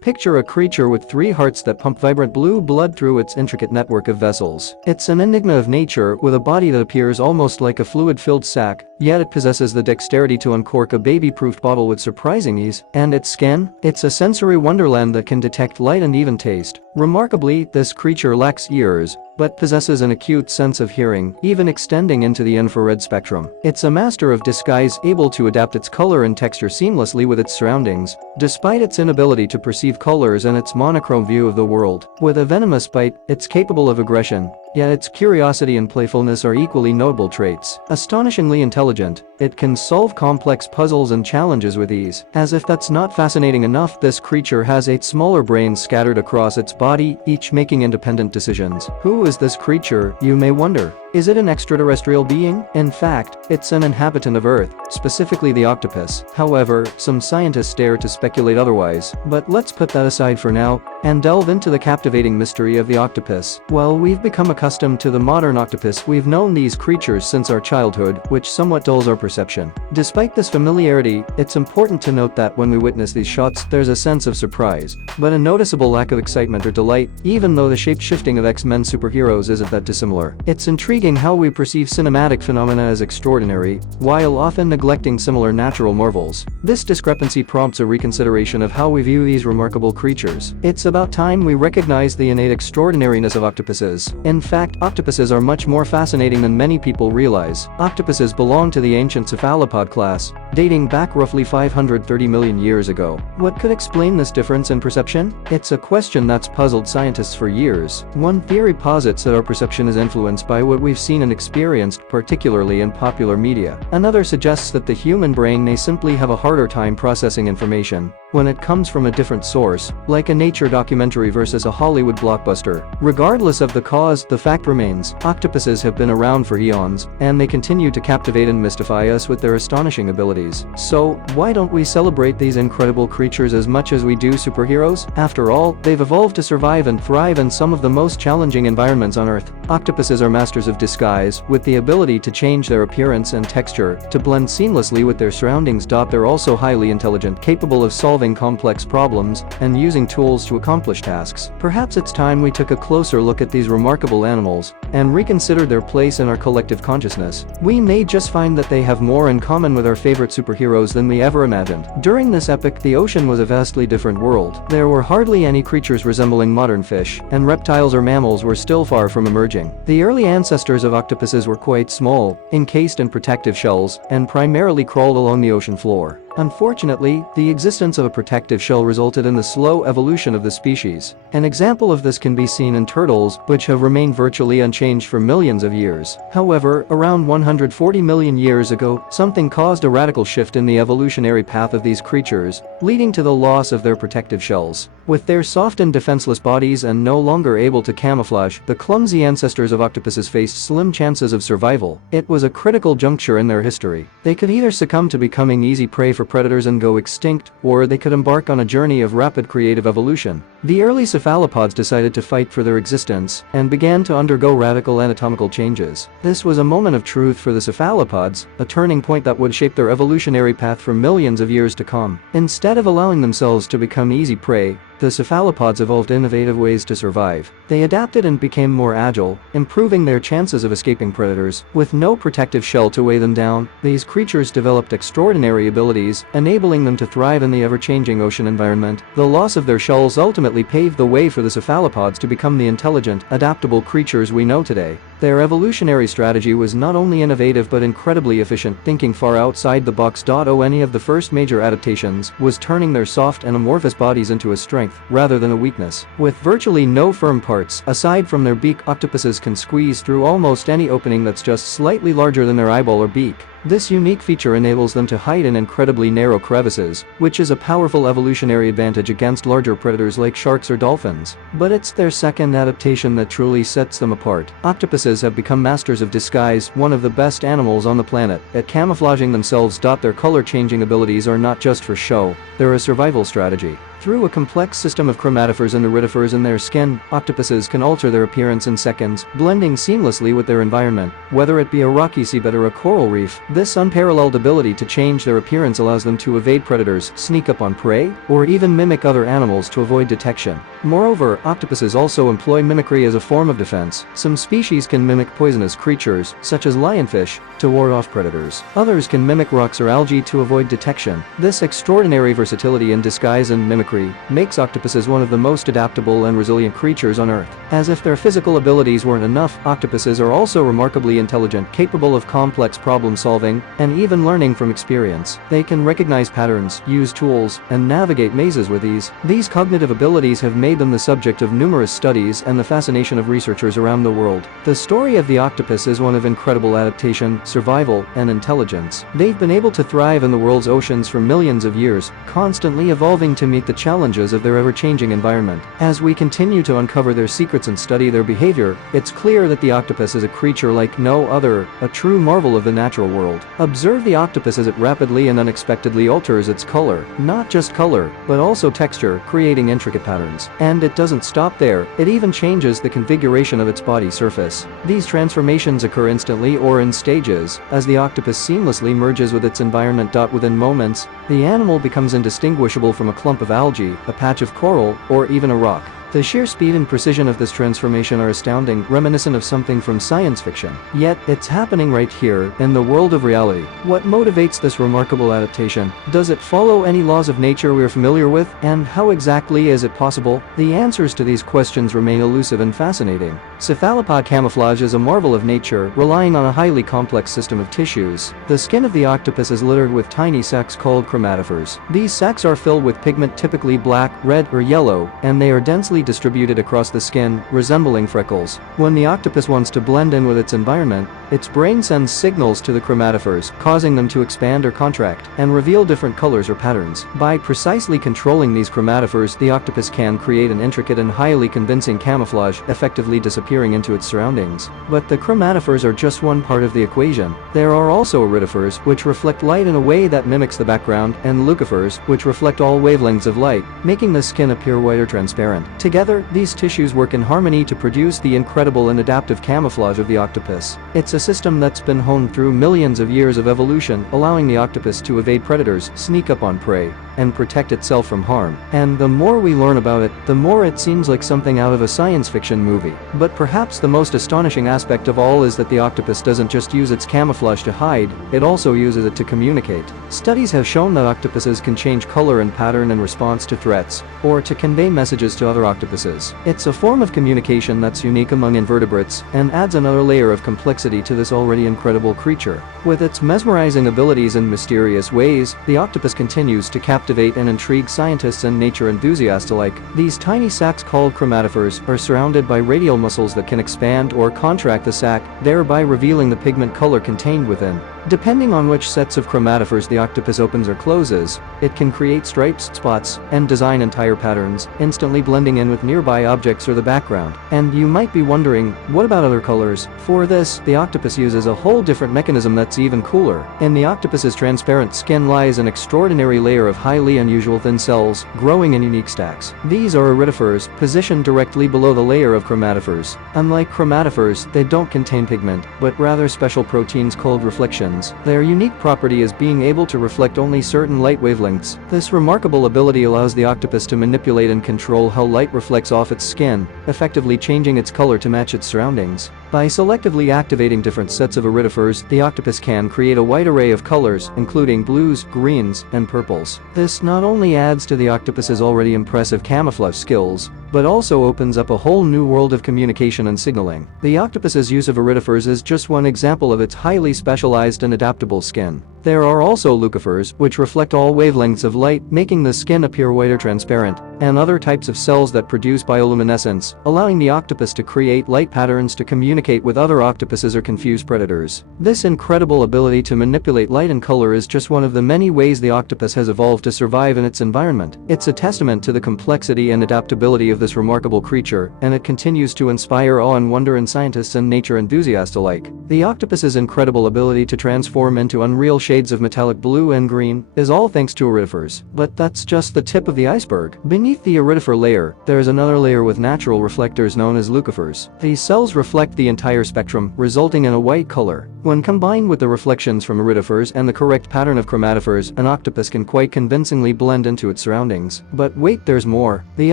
Picture a creature with 3 hearts that pump vibrant blue blood through its intricate network of vessels. It's an enigma of nature with a body that appears almost like a fluid-filled sac, yet it possesses the dexterity to uncork a baby-proofed bottle with surprising ease. And its skin? It's a sensory wonderland that can detect light and even taste. Remarkably, this creature lacks ears, but possesses an acute sense of hearing, even extending into the infrared spectrum. It's a master of disguise, able to adapt its color and texture seamlessly with its surroundings, despite its inability to perceive colors and its monochrome view of the world. With a venomous bite, it's capable of aggression, yet its curiosity and playfulness are equally notable traits. Astonishingly intelligent, it can solve complex puzzles and challenges with ease. As if that's not fascinating enough, this creature has 8 smaller brains scattered across its body, each making independent decisions. Who is this creature, you may wonder? Is it an extraterrestrial being? In fact, it's an inhabitant of Earth, specifically the octopus. However, some scientists dare to speculate otherwise. But let's put that aside for now and delve into the captivating mystery of the octopus. Well, we've become accustomed to the modern octopus. We've known these creatures since our childhood, which somewhat dulls our perception. Despite this familiarity, it's important to note that when we witness these shots, there's a sense of surprise, but a noticeable lack of excitement or delight, even though the shape-shifting of X-Men superheroes isn't that dissimilar. It's intriguing how we perceive cinematic phenomena as extraordinary, while often neglecting similar natural marvels. This discrepancy prompts a reconsideration of how we view these remarkable creatures. It's about time we recognize the innate extraordinariness of octopuses. In fact, octopuses are much more fascinating than many people realize. Octopuses belong to the ancient cephalopod class, dating back roughly 530 million years ago. What could explain this difference in perception? It's a question that's puzzled scientists for years. One theory posits that our perception is influenced by what we've seen and experienced, particularly in popular media. Another suggests that the human brain may simply have a harder time processing information when it comes from a different source, like a nature documentary versus a Hollywood blockbuster. Regardless of the cause, the fact remains, octopuses have been around for eons, and they continue to captivate and mystify us with their astonishing abilities. So, why don't we celebrate these incredible creatures as much as we do superheroes? After all, they've evolved to survive and thrive in some of the most challenging environments on Earth. Octopuses are masters of disguise, with the ability to change their appearance and texture to blend seamlessly with their surroundings. They're also highly intelligent, capable of solving complex problems and using tools to accomplish tasks. Perhaps it's time we took a closer look at these remarkable animals and reconsidered their place in our collective consciousness. We may just find that they have more in common with our favorite superheroes than we ever imagined. During this epoch, the ocean was a vastly different world. There were hardly any creatures resembling modern fish, and reptiles or mammals were still far from emerging. The early ancestors of octopuses were quite small, encased in protective shells, and primarily crawled along the ocean floor. Unfortunately, the existence of a protective shell resulted in the slow evolution of the species. An example of this can be seen in turtles, which have remained virtually unchanged for millions of years. However, around 140 million years ago, something caused a radical shift in the evolutionary path of these creatures, leading to the loss of their protective shells. With their soft and defenseless bodies and no longer able to camouflage, the clumsy ancestors of octopuses faced slim chances of survival. It was a critical juncture in their history. They could either succumb to becoming easy prey for predators and go extinct, or they could embark on a journey of rapid creative evolution. The early cephalopods decided to fight for their existence and began to undergo radical anatomical changes. This was a moment of truth for the cephalopods, a turning point that would shape their evolutionary path for millions of years to come. Instead of allowing themselves to become easy prey, the cephalopods evolved innovative ways to survive. They adapted and became more agile, improving their chances of escaping predators. With no protective shell to weigh them down, these creatures developed extraordinary abilities, enabling them to thrive in the ever-changing ocean environment. The loss of their shells ultimately paved the way for the cephalopods to become the intelligent, adaptable creatures we know today. Their evolutionary strategy was not only innovative but incredibly efficient, thinking far outside the box. Any of the first major adaptations was turning their soft and amorphous bodies into a strength rather than a weakness. With virtually no firm parts, aside from their beak, octopuses can squeeze through almost any opening that's just slightly larger than their eyeball or beak. This unique feature enables them to hide in incredibly narrow crevices, which is a powerful evolutionary advantage against larger predators like sharks or dolphins. But it's their second adaptation that truly sets them apart. Octopuses have become masters of disguise, one of the best animals on the planet at camouflaging themselves. Their color-changing abilities are not just for show, they're a survival strategy. Through a complex system of chromatophores and iridophores in their skin, octopuses can alter their appearance in seconds, blending seamlessly with their environment. Whether it be a rocky seabed or a coral reef, this unparalleled ability to change their appearance allows them to evade predators, sneak up on prey, or even mimic other animals to avoid detection. Moreover, octopuses also employ mimicry as a form of defense. Some species can mimic poisonous creatures, such as lionfish, to ward off predators. Others can mimic rocks or algae to avoid detection. This extraordinary versatility in disguise and mimicry makes octopuses one of the most adaptable and resilient creatures on Earth. As if their physical abilities weren't enough, octopuses are also remarkably intelligent, capable of complex problem solving, and even learning from experience. They can recognize patterns, use tools, and navigate mazes with ease. These cognitive abilities have made them the subject of numerous studies and the fascination of researchers around the world. The story of the octopus is one of incredible adaptation, survival, and intelligence. They've been able to thrive in the world's oceans for millions of years, constantly evolving to meet the challenges of their ever-changing environment. As we continue to uncover their secrets and study their behavior, it's clear that the octopus is a creature like no other, a true marvel of the natural world. Observe the octopus as it rapidly and unexpectedly alters its color. Not just color, but also texture, creating intricate patterns. And it doesn't stop there, it even changes the configuration of its body surface. These transformations occur instantly or in stages, as the octopus seamlessly merges with its environment. Within moments, the animal becomes indistinguishable from a clump of algae, a patch of coral, or even a rock. The sheer speed and precision of this transformation are astounding, reminiscent of something from science fiction. Yet, it's happening right here, in the world of reality. What motivates this remarkable adaptation? Does it follow any laws of nature we're familiar with? And how exactly is it possible? The answers to these questions remain elusive and fascinating. Cephalopod camouflage is a marvel of nature, relying on a highly complex system of tissues. The skin of the octopus is littered with tiny sacs called chromatophores. These sacs are filled with pigment typically black, red, or yellow, and they are densely distributed across the skin, resembling freckles. When the octopus wants to blend in with its environment, its brain sends signals to the chromatophores, causing them to expand or contract, and reveal different colors or patterns. By precisely controlling these chromatophores, the octopus can create an intricate and highly convincing camouflage, effectively disappearing into its surroundings. But the chromatophores are just one part of the equation. There are also iridophores, which reflect light in a way that mimics the background, and leucophores, which reflect all wavelengths of light, making the skin appear white or transparent. Together, these tissues work in harmony to produce the incredible and adaptive camouflage of the octopus. It's a system that's been honed through millions of years of evolution, allowing the octopus to evade predators, sneak up on prey, and protect itself from harm. And the more we learn about it, the more it seems like something out of a science fiction movie. But perhaps the most astonishing aspect of all is that the octopus doesn't just use its camouflage to hide, it also uses it to communicate. Studies have shown that octopuses can change color and pattern in response to threats, or to convey messages to other octopuses. It's a form of communication that's unique among invertebrates, and adds another layer of complexity to this already incredible creature. With its mesmerizing abilities in mysterious ways, the octopus continues to captivate and intrigue scientists and nature enthusiasts alike. These tiny sacs called chromatophores are surrounded by radial muscles that can expand or contract the sac, thereby revealing the pigment color contained within. Depending on which sets of chromatophores the octopus opens or closes, it can create stripes, spots, and design entire patterns, instantly blending in with nearby objects or the background. And you might be wondering, what about other colors? For this, the octopus uses a whole different mechanism that's even cooler. In the octopus's transparent skin lies an extraordinary layer of highly unusual thin cells, growing in unique stacks. These are iridophores, positioned directly below the layer of chromatophores. Unlike chromatophores, they don't contain pigment, but rather special proteins called reflections. Their unique property is being able to reflect only certain light wavelengths. This remarkable ability allows the octopus to manipulate and control how light reflects off its skin, effectively changing its color to match its surroundings. By selectively activating different sets of iridophores, the octopus can create a wide array of colors, including blues, greens, and purples. This not only adds to the octopus's already impressive camouflage skills, but also opens up a whole new world of communication and signaling. The octopus's use of iridophores is just one example of its highly specialized and adaptable skin. There are also leucophores, which reflect all wavelengths of light, making the skin appear white or transparent, and other types of cells that produce bioluminescence, allowing the octopus to create light patterns to communicate communicate with other octopuses or confuse predators. This incredible ability to manipulate light and color is just one of the many ways the octopus has evolved to survive in its environment. It's a testament to the complexity and adaptability of this remarkable creature, and it continues to inspire awe and wonder in scientists and nature enthusiasts alike. The octopus's incredible ability to transform into unreal shades of metallic blue and green is all thanks to iridophores. But that's just the tip of the iceberg. Beneath the iridophore layer, there is another layer with natural reflectors known as leucophores. These cells reflect the entire spectrum, resulting in a white color. When combined with the reflections from iridophores and the correct pattern of chromatophores, an octopus can quite convincingly blend into its surroundings. But wait, there's more. The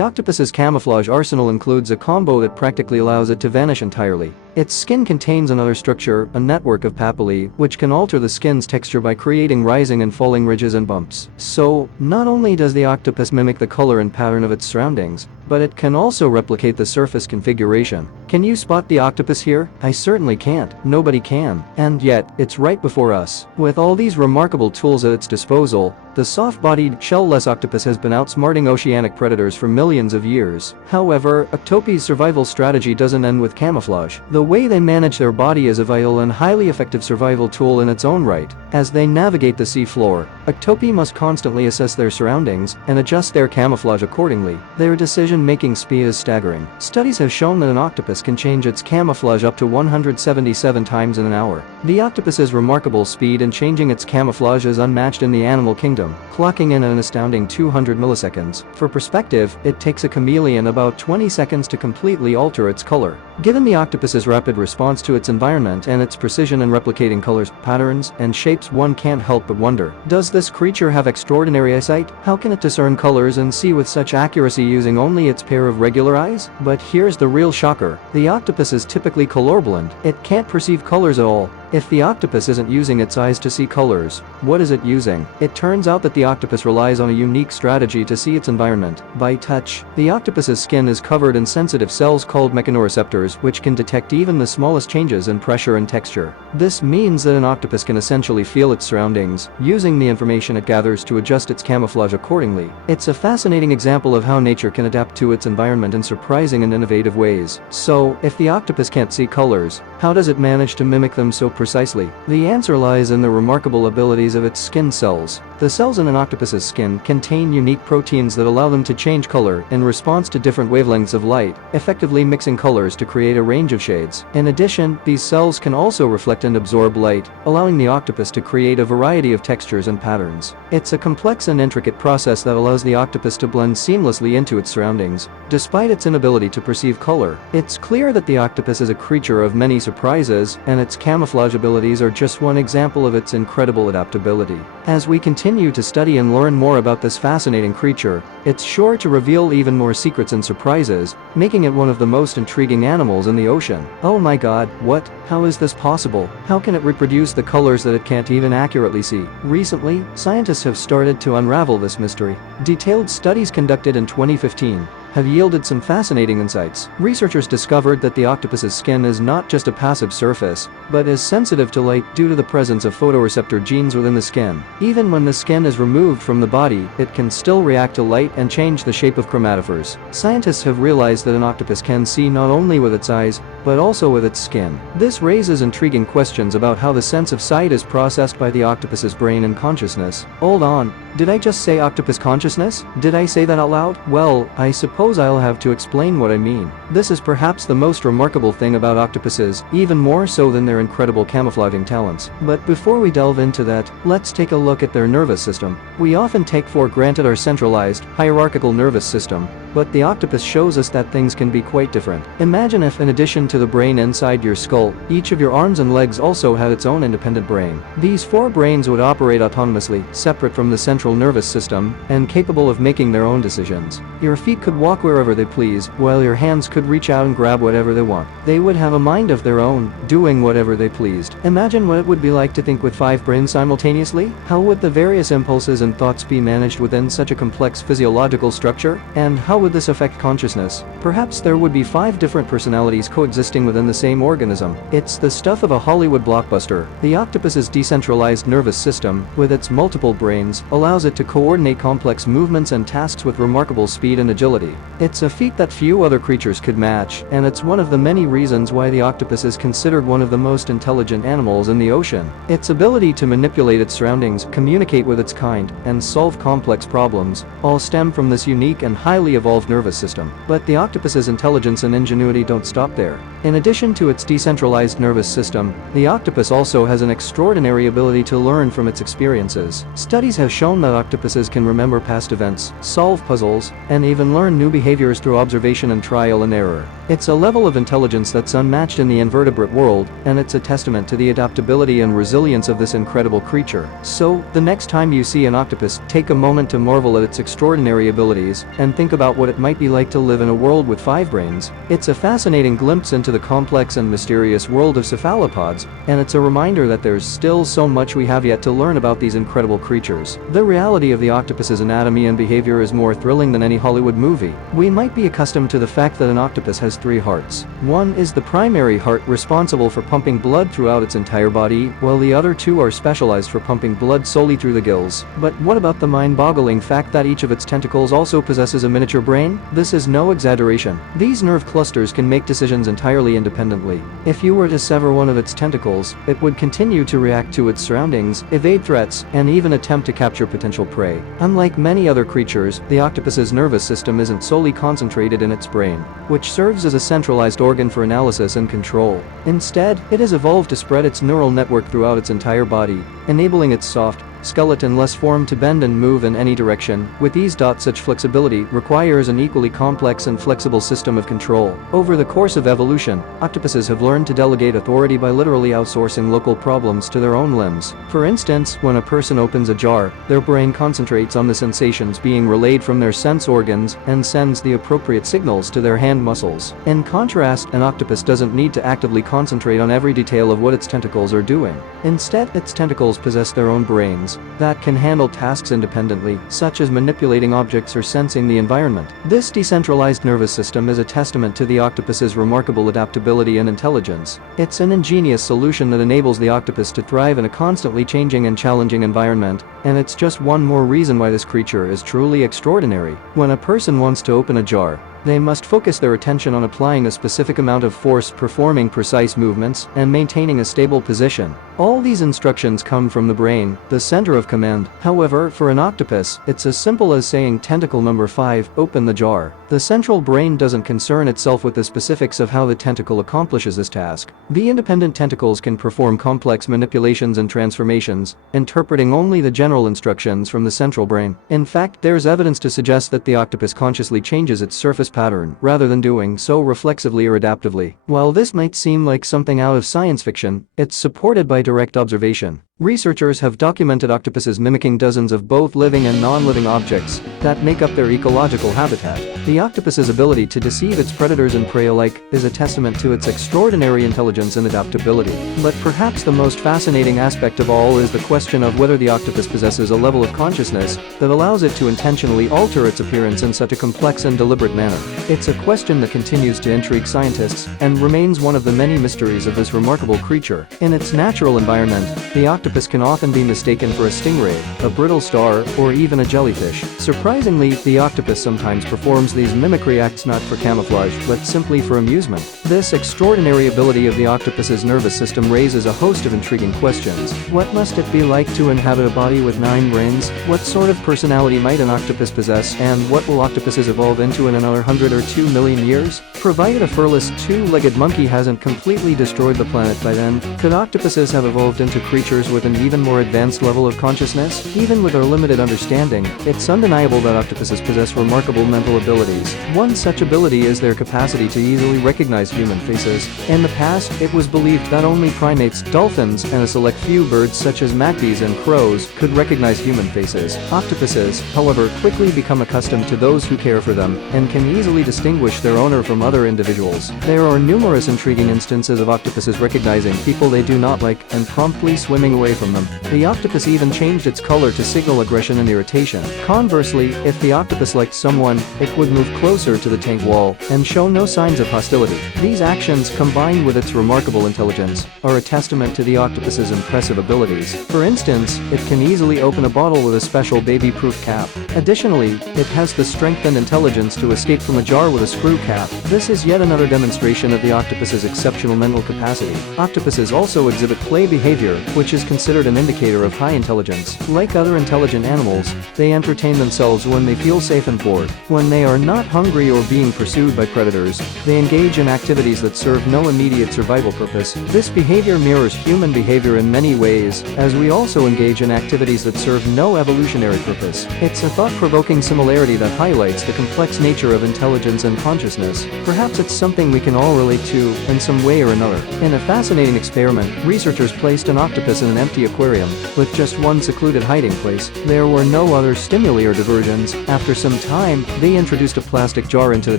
octopus's camouflage arsenal includes a combo that practically allows it to vanish entirely. Its skin contains another structure, a network of papillae, which can alter the skin's texture by creating rising and falling ridges and bumps. So, not only does the octopus mimic the color and pattern of its surroundings, but it can also replicate the surface configuration. Can you spot the octopus here? I certainly can't. Nobody can. And yet, it's right before us. With all these remarkable tools at its disposal, the soft-bodied, shell-less octopus has been outsmarting oceanic predators for millions of years. However, Octopi's survival strategy doesn't end with camouflage. The way they manage their body is a vital and highly effective survival tool in its own right. As they navigate the seafloor, Octopi must constantly assess their surroundings and adjust their camouflage accordingly. Their decision-making speed is staggering. Studies have shown that an octopus can change its camouflage up to 177 times in an hour. The octopus's remarkable speed in changing its camouflage is unmatched in the animal kingdom, clocking in at an astounding 200 milliseconds. For perspective, it takes a chameleon about 20 seconds to completely alter its color. Given the octopus's rapid response to its environment and its precision in replicating colors, patterns, and shapes, one can't help but wonder, does this creature have extraordinary eyesight? How can it discern colors and see with such accuracy using only its pair of regular eyes? But here's the real shocker. The octopus is typically colorblind. It can't perceive colors at all. If the octopus isn't using its eyes to see colors, what is it using? It turns out that the octopus relies on a unique strategy to see its environment: by touch. The octopus's skin is covered in sensitive cells called mechanoreceptors, which can detect even the smallest changes in pressure and texture. This means that an octopus can essentially feel its surroundings, using the information it gathers to adjust its camouflage accordingly. It's a fascinating example of how nature can adapt to its environment in surprising and innovative ways. So, if the octopus can't see colors, how does it manage to mimic them so precisely? The answer lies in the remarkable abilities of its skin cells. The cells in an octopus's skin contain unique proteins that allow them to change color in response to different wavelengths of light, effectively mixing colors to create a range of shades. In addition, these cells can also reflect and absorb light, allowing the octopus to create a variety of textures and patterns. It's a complex and intricate process that allows the octopus to blend seamlessly into its surroundings. Despite its inability to perceive color, it's clear that the octopus is a creature of many surprises, and its camouflage abilities are just one example of its incredible adaptability. As we continue to study and learn more about this fascinating creature, it's sure to reveal even more secrets and surprises, making it one of the most intriguing animals in the ocean. Oh my god, what? How is this possible? How can it reproduce the colors that it can't even accurately see? Recently, scientists have started to unravel this mystery. Detailed studies conducted in 2015 have yielded some fascinating insights. Researchers discovered that the octopus's skin is not just a passive surface, but is sensitive to light due to the presence of photoreceptor genes within the skin. Even when the skin is removed from the body, it can still react to light and change the shape of chromatophores. Scientists have realized that an octopus can see not only with its eyes, but also with its skin. This raises intriguing questions about how the sense of sight is processed by the octopus's brain and consciousness. Hold on, did I just say octopus consciousness? Did I say that out loud? Well, I suppose I'll have to explain what I mean. This is perhaps the most remarkable thing about octopuses, even more so than their incredible camouflaging talents. But before we delve into that, let's take a look at their nervous system. We often take for granted our centralized, hierarchical nervous system, but the octopus shows us that things can be quite different. Imagine if, in addition to the brain inside your skull, each of your arms and legs also had its own independent brain. These four brains would operate autonomously, separate from the central nervous system, and capable of making their own decisions. Your feet could walk wherever they please, while your hands could reach out and grab whatever they want. They would have a mind of their own, doing whatever they pleased. Imagine what it would be like to think with 5 brains simultaneously. How would the various impulses and thoughts be managed within such a complex physiological structure? And how would this affect consciousness? Perhaps there would be 5 different personalities coexisting coexisting within the same organism. It's the stuff of a Hollywood blockbuster. The octopus's decentralized nervous system, with its multiple brains, allows it to coordinate complex movements and tasks with remarkable speed and agility. It's a feat that few other creatures could match, and it's one of the many reasons why the octopus is considered one of the most intelligent animals in the ocean. Its ability to manipulate its surroundings, communicate with its kind, and solve complex problems all stem from this unique and highly evolved nervous system. But the octopus's intelligence and ingenuity don't stop there. In addition to its decentralized nervous system, the octopus also has an extraordinary ability to learn from its experiences. Studies have shown that octopuses can remember past events, solve puzzles, and even learn new behaviors through observation and trial and error. It's a level of intelligence that's unmatched in the invertebrate world, and it's a testament to the adaptability and resilience of this incredible creature. So, the next time you see an octopus, take a moment to marvel at its extraordinary abilities, and think about what it might be like to live in a world with 5 brains. It's a fascinating glimpse into the complex and mysterious world of cephalopods, and it's a reminder that there's still so much we have yet to learn about these incredible creatures. The reality of the octopus's anatomy and behavior is more thrilling than any Hollywood movie. We might be accustomed to the fact that an octopus has 3 hearts. One is the primary heart, responsible for pumping blood throughout its entire body, while the other 2 are specialized for pumping blood solely through the gills. But what about the mind-boggling fact that each of its tentacles also possesses a miniature brain? This is no exaggeration. These nerve clusters can make decisions entirely independently. If you were to sever one of its tentacles, it would continue to react to its surroundings, evade threats, and even attempt to capture potential prey. Unlike many other creatures, the octopus's nervous system isn't solely concentrated in its brain, which serves as a centralized organ for analysis and control. Instead, it has evolved to spread its neural network throughout its entire body, enabling its soft, skeleton-less form to bend and move in any direction. With ease. Such flexibility requires an equally complex and flexible system of control. Over the course of evolution, octopuses have learned to delegate authority by literally outsourcing local problems to their own limbs. For instance, when a person opens a jar, their brain concentrates on the sensations being relayed from their sense organs and sends the appropriate signals to their hand muscles. In contrast, an octopus doesn't need to actively concentrate on every detail of what its tentacles are doing. Instead, its tentacles possess their own brains that can handle tasks independently, such as manipulating objects or sensing the environment. This decentralized nervous system is a testament to the octopus's remarkable adaptability and intelligence. It's an ingenious solution that enables the octopus to thrive in a constantly changing and challenging environment, and it's just one more reason why this creature is truly extraordinary. When a person wants to open a jar, they must focus their attention on applying a specific amount of force, performing precise movements, and maintaining a stable position. All these instructions come from the brain, the center of command. However, for an octopus, it's as simple as saying tentacle number 5, open the jar. The central brain doesn't concern itself with the specifics of how the tentacle accomplishes this task. The independent tentacles can perform complex manipulations and transformations, interpreting only the general instructions from the central brain. In fact, there's evidence to suggest that the octopus consciously changes its surface pattern, rather than doing so reflexively or adaptively. While this might seem like something out of science fiction, it's supported by direct observation. Researchers have documented octopuses mimicking dozens of both living and non-living objects that make up their ecological habitat. The octopus's ability to deceive its predators and prey alike is a testament to its extraordinary intelligence and adaptability. But perhaps the most fascinating aspect of all is the question of whether the octopus possesses a level of consciousness that allows it to intentionally alter its appearance in such a complex and deliberate manner. It's a question that continues to intrigue scientists and remains one of the many mysteries of this remarkable creature. In its natural environment, the octopus can often be mistaken for a stingray, a brittle star, or even a jellyfish. Surprisingly, the octopus sometimes performs these mimicry acts not for camouflage, but simply for amusement. This extraordinary ability of the octopus's nervous system raises a host of intriguing questions. What must it be like to inhabit a body with 9 brains? What sort of personality might an octopus possess, and what will octopuses evolve into in another 100 or 2 million years? Provided a furless, 2-legged monkey hasn't completely destroyed the planet by then, could octopuses have evolved into creatures with an even more advanced level of consciousness? Even with our limited understanding, it's undeniable that octopuses possess remarkable mental abilities. One such ability is their capacity to easily recognize human faces. In the past, it was believed that only primates, dolphins, and a select few birds such as magpies and crows could recognize human faces. Octopuses, however, quickly become accustomed to those who care for them and can easily distinguish their owner from other individuals. There are numerous intriguing instances of octopuses recognizing people they do not like and promptly swimming away from them. The octopus even changed its color to signal aggression and irritation. Conversely, if the octopus liked someone, it would move closer to the tank wall and show no signs of hostility. These actions, combined with its remarkable intelligence, are a testament to the octopus's impressive abilities. For instance, it can easily open a bottle with a special baby-proof cap. Additionally, it has the strength and intelligence to escape from a jar with a screw cap. This is yet another demonstration of the octopus's exceptional mental capacity. Octopuses also exhibit play behavior, which is considered an indicator of high intelligence. Like other intelligent animals, they entertain themselves when they feel safe and bored. When they are not hungry or being pursued by predators, they engage in activities that serve no immediate survival purpose. This behavior mirrors human behavior in many ways, as we also engage in activities that serve no evolutionary purpose. It's a thought-provoking similarity that highlights the complex nature of intelligence and consciousness. Perhaps it's something we can all relate to, in some way or another. In a fascinating experiment, researchers placed an octopus in an empty aquarium, with just one secluded hiding place. There were no other stimuli or diversions. After some time, they introduced a plastic jar into the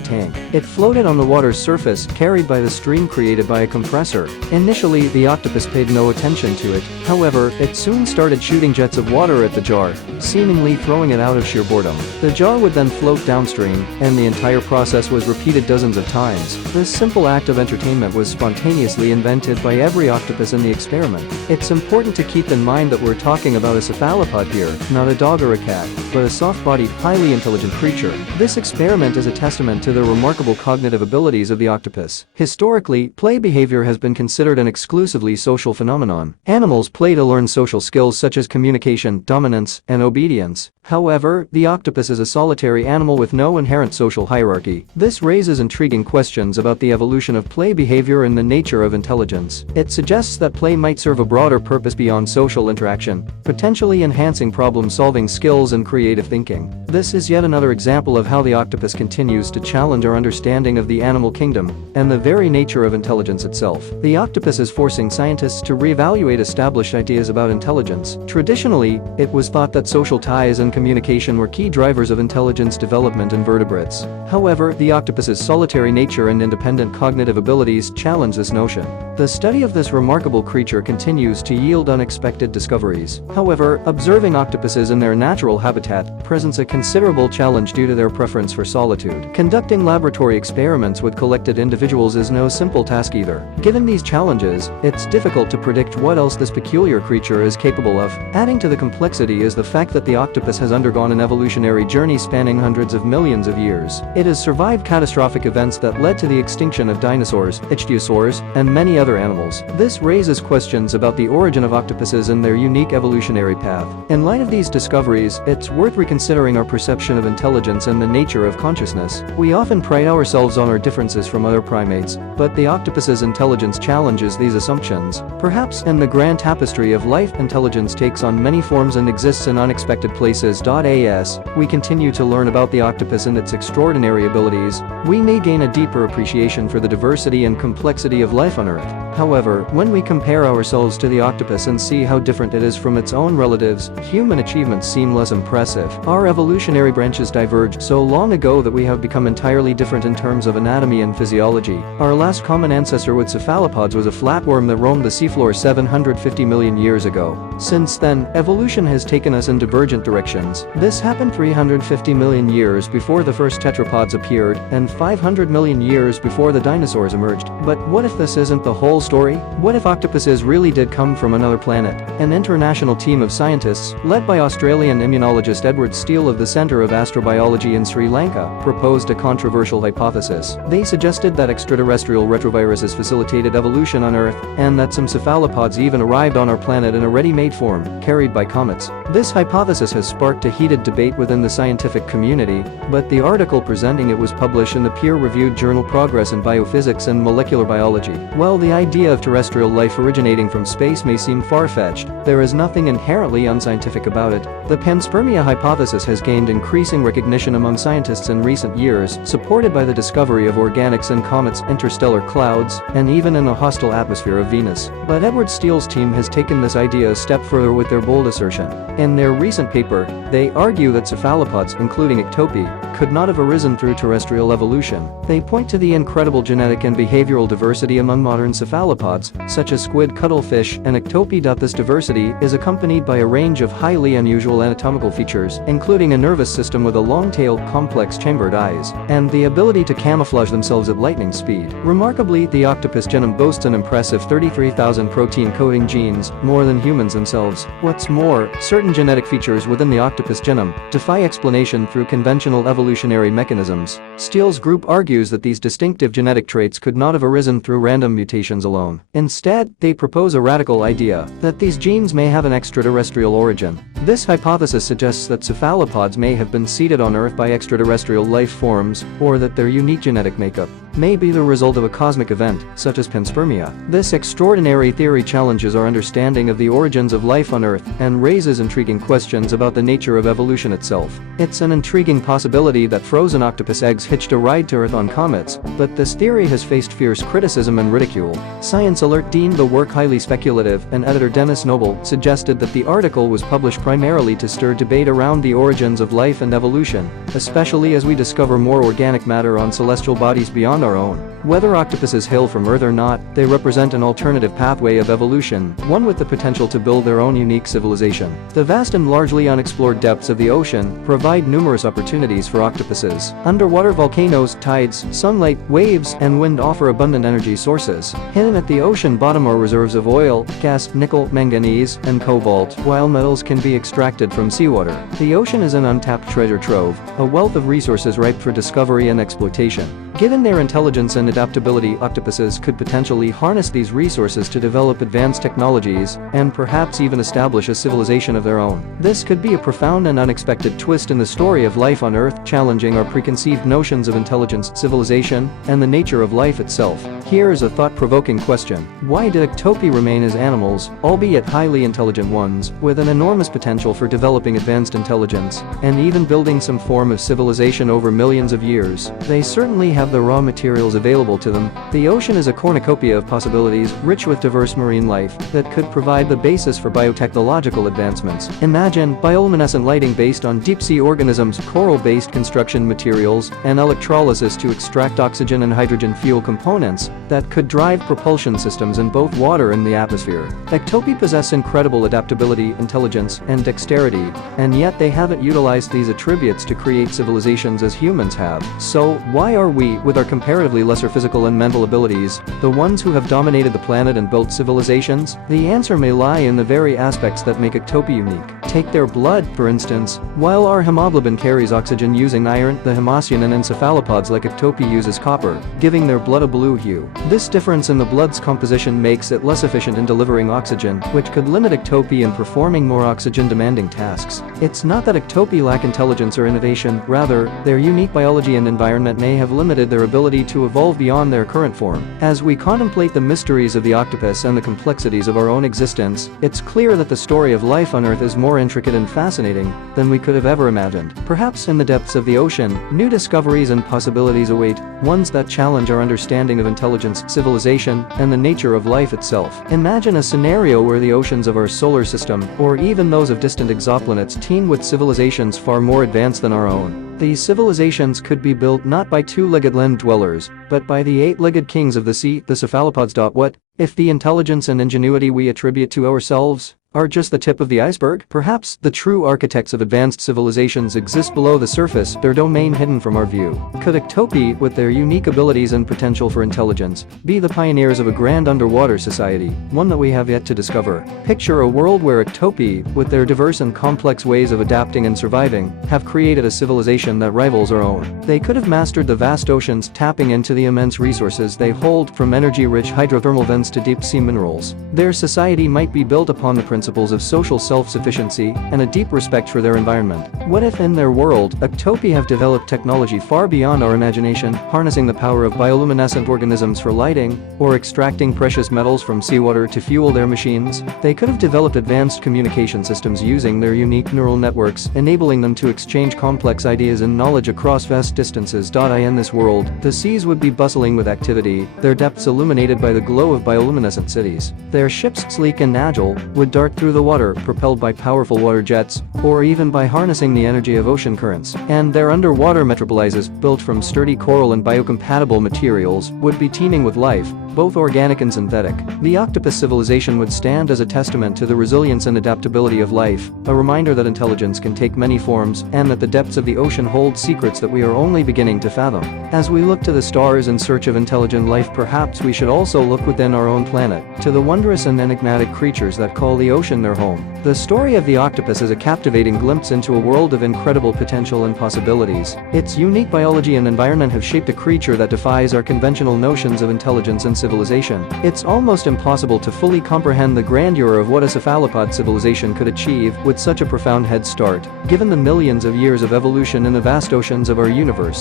tank. It floated on the water's surface, carried by the stream created by a compressor. Initially, the octopus paid no attention to it. However, it soon started shooting jets of water at the jar, seemingly throwing it out of sheer boredom. The jar would then float downstream, and the entire process was repeated dozens of times. This simple act of entertainment was spontaneously invented by every octopus in the experiment. It's important to keep in mind that we're talking about a cephalopod here, not a dog or a cat, but a soft-bodied, highly intelligent creature. This experiment is a testament to the remarkable cognitive abilities of the octopus. Historically, play behavior has been considered an exclusively social phenomenon. Animals play to learn social skills such as communication, dominance, and obedience. However, the octopus is a solitary animal with no inherent social hierarchy. This raises intriguing questions about the evolution of play behavior and the nature of intelligence. It suggests that play might serve a broader purpose beyond social interaction, potentially enhancing problem-solving skills and creative thinking. This is yet another example of how the octopus continues to challenge our understanding of the animal kingdom and the very nature of intelligence itself. The octopus is forcing scientists to reevaluate established ideas about intelligence. Traditionally, it was thought that social ties and communication were key drivers of intelligence development in vertebrates. However, the octopus's solitary nature and independent cognitive abilities challenge this notion. The study of this remarkable creature continues to yield unexpected discoveries. However, observing octopuses in their natural habitat presents a considerable challenge due to their preference for solitude. Conducting laboratory experiments with collected individuals is no simple task either. Given these challenges, it's difficult to predict what else this peculiar creature is capable of. Adding to the complexity is the fact that the octopus has undergone an evolutionary journey spanning hundreds of millions of years. It has survived catastrophic events that led to the extinction of dinosaurs, ichthyosaurs, and many other animals. This raises questions about the origin of octopuses and their unique evolutionary path. In light of these discoveries, it's worth reconsidering our perception of intelligence and the nature of consciousness. We often pride ourselves on our differences from other primates, but the octopus's intelligence challenges these assumptions. Perhaps in the grand tapestry of life, intelligence takes on many forms and exists in unexpected places. As we continue to learn about the octopus and its extraordinary abilities, we may gain a deeper appreciation for the diversity and complexity of life on Earth. However, when we compare ourselves to the octopus and see how different it is from its own relatives, human achievements seem less impressive. Our evolutionary branches diverged so long ago that we have become entirely different in terms of anatomy and physiology. Our last common ancestor with cephalopods was a flatworm that roamed the seafloor 750 million years ago. Since then, evolution has taken us in divergent directions. This happened 350 million years before the first tetrapods appeared, and 500 million years before the dinosaurs emerged. But what if this isn't the whole story? What if octopuses really did come from another planet? An international team of scientists, led by Australian immunologist Edward Steele of the Centre of Astrobiology in Sri Lanka, proposed a controversial hypothesis. They suggested that extraterrestrial retroviruses facilitated evolution on Earth, and that some cephalopods even arrived on our planet in a ready-made form, carried by comets. This hypothesis has sparked a heated debate within the scientific community, but the article presenting it was published in the peer-reviewed journal Progress in Biophysics and Molecular Biology. While the idea of terrestrial life originating from space may seem far-fetched, there is nothing inherently unscientific about it. The panspermia hypothesis has gained increasing recognition among scientists in recent years, supported by the discovery of organics in comets, interstellar clouds, and even in the hostile atmosphere of Venus. But Edward Steele's team has taken this idea a step further with their bold assertion. In their recent paper, they argue that cephalopods, including ectopi, could not have arisen through terrestrial evolution. They point to the incredible genetic and behavioral diversity among modern cephalopods, such as squid, cuttlefish, and ectopi. This diversity is accompanied by a range of highly unusual anatomical features, including a nervous system with a long-tailed, complex chambered eyes, and the ability to camouflage themselves at lightning speed. Remarkably, the octopus genome boasts an impressive 33,000 protein-coding genes, more than humans themselves. What's more, certain genetic features within the octopus genome defy explanation through conventional evolutionary mechanisms. Steele's group argues that these distinctive genetic traits could not have arisen through random mutations alone. Instead, they propose a radical idea that these genes may have an extraterrestrial origin. This hypothesis suggests that cephalopods may have been seeded on Earth by extraterrestrial life forms, or that their unique genetic makeup may be the result of a cosmic event, such as panspermia. This extraordinary theory challenges our understanding of the origins of life on Earth and raises intriguing questions about the nature of evolution itself. It's an intriguing possibility that frozen octopus eggs hitched a ride to Earth on comets, but this theory has faced fierce criticism and ridicule. Science Alert deemed the work highly speculative, and editor Dennis Noble suggested that the article was published primarily to stir debate around the origins of life and evolution, especially as we discover more organic matter on celestial bodies beyond our own. Whether octopuses hail from Earth or not, they represent an alternative pathway of evolution, one with the potential to build their own unique civilization. The vast and largely unexplored depths of the ocean provide numerous opportunities for octopuses. Underwater volcanoes, tides, sunlight, waves, and wind offer abundant energy sources. Hidden at the ocean bottom are reserves of oil, gas, nickel, manganese, and cobalt, while metals can be extracted from seawater. The ocean is an untapped treasure trove, a wealth of resources ripe for discovery and exploitation. Given their intelligence and adaptability, octopuses could potentially harness these resources to develop advanced technologies and perhaps even establish a civilization of their own. This could be a profound and unexpected twist in the story of life on Earth, challenging our preconceived notions of intelligence, civilization, and the nature of life itself. Here's a thought-provoking question. Why did ectopi remain as animals, albeit highly intelligent ones, with an enormous potential for developing advanced intelligence and even building some form of civilization over millions of years? They certainly have the raw materials available to them. The ocean is a cornucopia of possibilities, rich with diverse marine life, that could provide the basis for biotechnological advancements. Imagine bioluminescent lighting based on deep-sea organisms, coral-based construction materials, and electrolysis to extract oxygen and hydrogen fuel components that could drive propulsion systems in both water and the atmosphere. Ectopi possess incredible adaptability, intelligence, and dexterity, and yet they haven't utilized these attributes to create civilizations as humans have. So, why are we, with our comparatively lesser physical and mental abilities, the ones who have dominated the planet and built civilizations? The answer may lie in the very aspects that make ectopi unique. Take their blood, for instance. While our hemoglobin carries oxygen using iron, the hemocyanin in cephalopods like ectopi uses copper, giving their blood a blue hue. This difference in the blood's composition makes it less efficient in delivering oxygen, which could limit ectopi in performing more oxygen-demanding tasks. It's not that ectopi lack intelligence or innovation, rather, their unique biology and environment may have limited their ability to evolve beyond their current form. As we contemplate the mysteries of the octopus and the complexities of our own existence, it's clear that the story of life on Earth is more intricate and fascinating than we could have ever imagined. Perhaps in the depths of the ocean, new discoveries and possibilities await, ones that challenge our understanding of intelligence, civilization, and the nature of life itself. Imagine a scenario where the oceans of our solar system, or even those of distant exoplanets, teem with civilizations far more advanced than our own. These civilizations could be built not by two-legged land dwellers, but by the eight-legged kings of the sea, the cephalopods. What if the intelligence and ingenuity we attribute to ourselves are just the tip of the iceberg? Perhaps the true architects of advanced civilizations exist below the surface, their domain hidden from our view. Could ectopi, with their unique abilities and potential for intelligence, be the pioneers of a grand underwater society, one that we have yet to discover? Picture a world where ectopi, with their diverse and complex ways of adapting and surviving, have created a civilization that rivals our own. They could have mastered the vast oceans, tapping into the immense resources they hold, from energy-rich hydrothermal vents to deep-sea minerals. Their society might be built upon the principles of social self-sufficiency and a deep respect for their environment. What if in their world, ectopi have developed technology far beyond our imagination, harnessing the power of bioluminescent organisms for lighting, or extracting precious metals from seawater to fuel their machines? They could have developed advanced communication systems using their unique neural networks, enabling them to exchange complex ideas and knowledge across vast distances. In this world, the seas would be bustling with activity, their depths illuminated by the glow of bioluminescent cities. Their ships, sleek and agile, would dart spark through the water, propelled by powerful water jets, or even by harnessing the energy of ocean currents. And their underwater metropolises, built from sturdy coral and biocompatible materials, would be teeming with life, both organic and synthetic. The octopus civilization would stand as a testament to the resilience and adaptability of life, a reminder that intelligence can take many forms, and that the depths of the ocean hold secrets that we are only beginning to fathom. As we look to the stars in search of intelligent life, perhaps we should also look within our own planet, to the wondrous and enigmatic creatures that call the ocean their home. The story of the octopus is a captivating glimpse into a world of incredible potential and possibilities. Its unique biology and environment have shaped a creature that defies our conventional notions of intelligence and civilization. It's almost impossible to fully comprehend the grandeur of what a cephalopod civilization could achieve with such a profound head start, given the millions of years of evolution in the vast oceans of our universe.